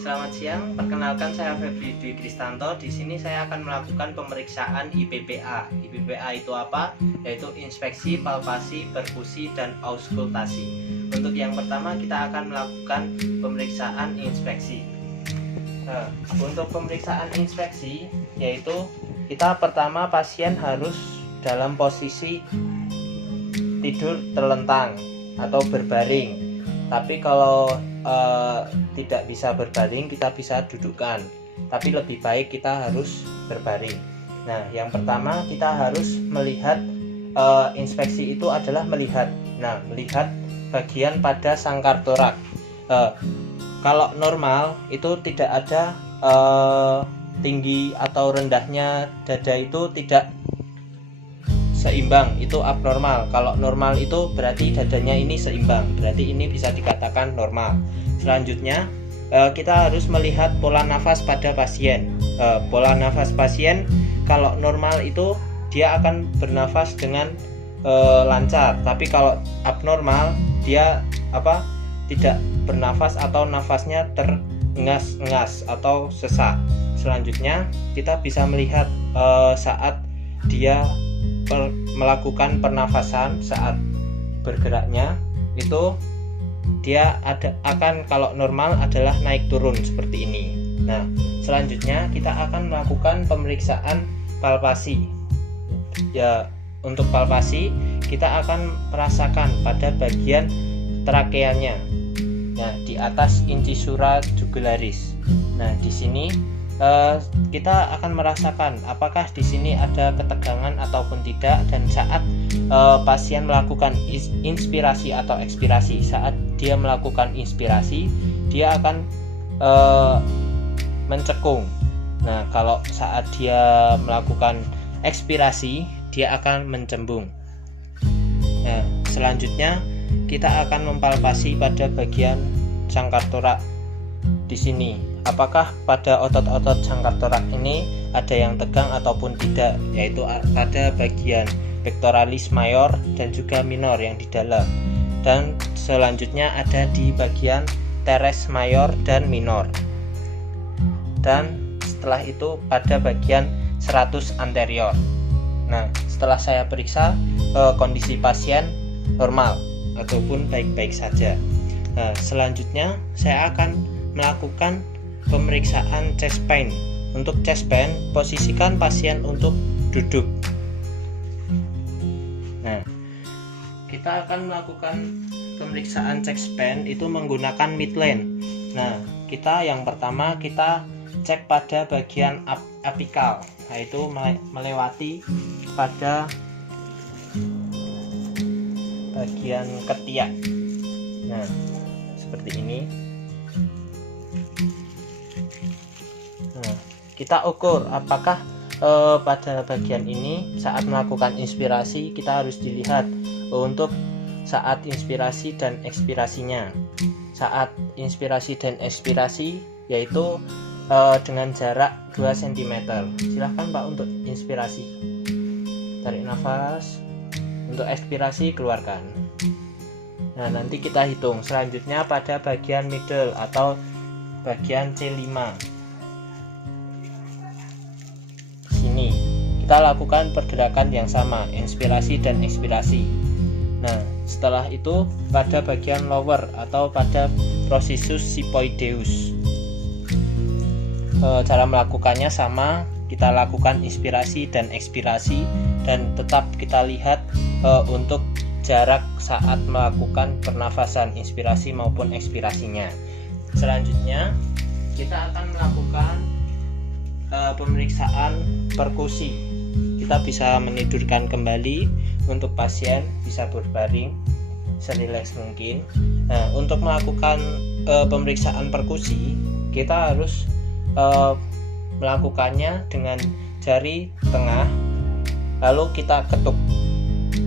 Selamat siang, perkenalkan saya Febri Dwi Kristanto. Di sini saya akan melakukan pemeriksaan IPPA. IPPA itu apa? Yaitu inspeksi, palpasi, perkusi, dan auskultasi. Untuk yang pertama kita akan melakukan pemeriksaan inspeksi. Untuk pemeriksaan inspeksi yaitu kita pertama pasien harus dalam posisi tidur terlentang atau berbaring. Tapi kalau tidak bisa berbaring, kita bisa dudukkan. Tapi lebih baik kita harus berbaring. Nah, yang pertama kita harus melihat inspeksi itu adalah melihat. Nah, melihat bagian pada sangkar torak. Kalau normal itu tidak ada tinggi atau rendahnya dada itu tidak seimbang, itu abnormal. Kalau normal itu berarti dadanya ini seimbang, berarti ini bisa dikatakan normal. Selanjutnya kita harus melihat pola nafas pada pasien. Pola nafas pasien kalau normal itu dia akan bernafas dengan lancar, tapi kalau abnormal dia tidak bernafas atau nafasnya terengas-engas atau sesak. Selanjutnya kita bisa melihat saat dia melakukan pernafasan, saat bergeraknya itu dia akan kalau normal adalah naik turun seperti ini. Nah, selanjutnya kita akan melakukan pemeriksaan palpasi. Ya, untuk palpasi kita akan merasakan pada bagian trakeanya. Nah, di atas incisura jugularis. Nah, di sini kita akan merasakan apakah di sini ada ketegangan ataupun tidak, dan saat pasien melakukan inspirasi atau ekspirasi, saat dia melakukan inspirasi dia akan mencekung. Nah, kalau saat dia melakukan ekspirasi dia akan mencembung. Nah, selanjutnya kita akan mempalpasi pada bagian sangkar torak di sini. Apakah pada otot-otot sangkar torak ini ada yang tegang ataupun tidak, yaitu pada bagian pectoralis mayor dan juga minor yang di dalam, dan selanjutnya ada di bagian teres mayor dan minor, dan setelah itu pada bagian serratus anterior. Nah, setelah saya periksa kondisi pasien normal ataupun baik-baik saja. Nah, selanjutnya saya akan melakukan pemeriksaan chest pain. Untuk chest pain, posisikan pasien untuk duduk. Nah, kita akan melakukan pemeriksaan chest pain itu menggunakan midline. Nah, kita yang pertama kita cek pada bagian apikal, yaitu melewati pada bagian ketiak. Nah, seperti ini. Nah, kita ukur apakah pada bagian ini saat melakukan inspirasi kita harus dilihat untuk saat inspirasi dan ekspirasinya. Saat inspirasi dan ekspirasi yaitu dengan jarak 2 cm. Silahkan Pak untuk inspirasi, tarik nafas, untuk ekspirasi keluarkan. Nah, nanti kita hitung. Selanjutnya pada bagian middle atau bagian C5. Sini kita lakukan pergerakan yang sama, inspirasi dan ekspirasi. Nah, setelah itu pada bagian lower atau pada processus sipoideus. Cara melakukannya sama, kita lakukan inspirasi dan ekspirasi, dan tetap kita lihat untuk jarak saat melakukan pernafasan inspirasi maupun ekspirasinya. Selanjutnya kita akan melakukan pemeriksaan perkusi. Kita bisa menidurkan kembali untuk pasien, bisa berbaring serileks mungkin. Nah, untuk melakukan pemeriksaan perkusi kita harus melakukannya dengan jari tengah lalu kita ketuk.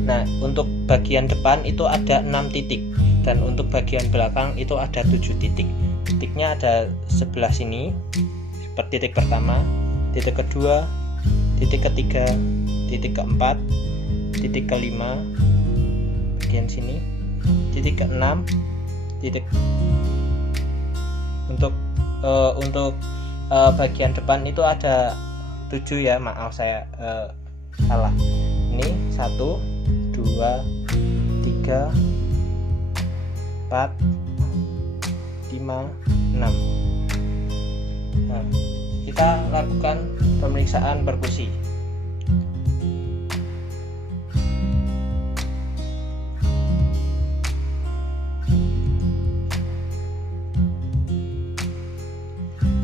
Nah, untuk bagian depan itu ada 6 titik, dan untuk bagian belakang itu ada 7 titik. Titiknya ada sebelah sini, seperti titik pertama, titik kedua, titik ketiga, titik keempat, titik kelima bagian sini, titik keenam, titik Untuk bagian depan itu ada 7 ya, maaf saya salah. Ini 1 2 3 4 5 6. Nah, kita lakukan pemeriksaan perkusi.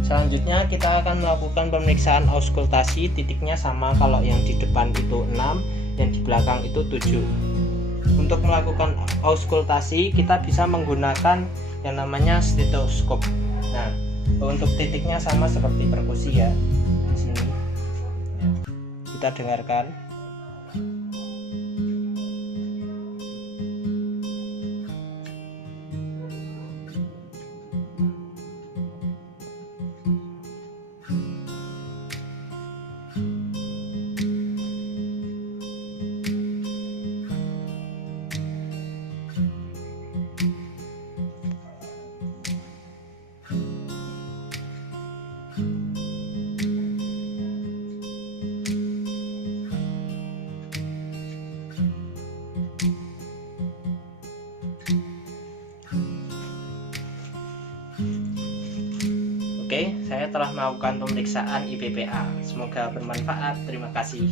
Selanjutnya kita akan melakukan pemeriksaan auskultasi. Titiknya sama, kalau yang di depan itu 6, yang di belakang itu 7. Untuk melakukan auskultasi kita bisa menggunakan yang namanya stetoskop. Nah, untuk titiknya sama seperti perkusi ya. Di sini kita dengarkan. Oke, saya telah melakukan pemeriksaan IPPA. Semoga bermanfaat. Terima kasih.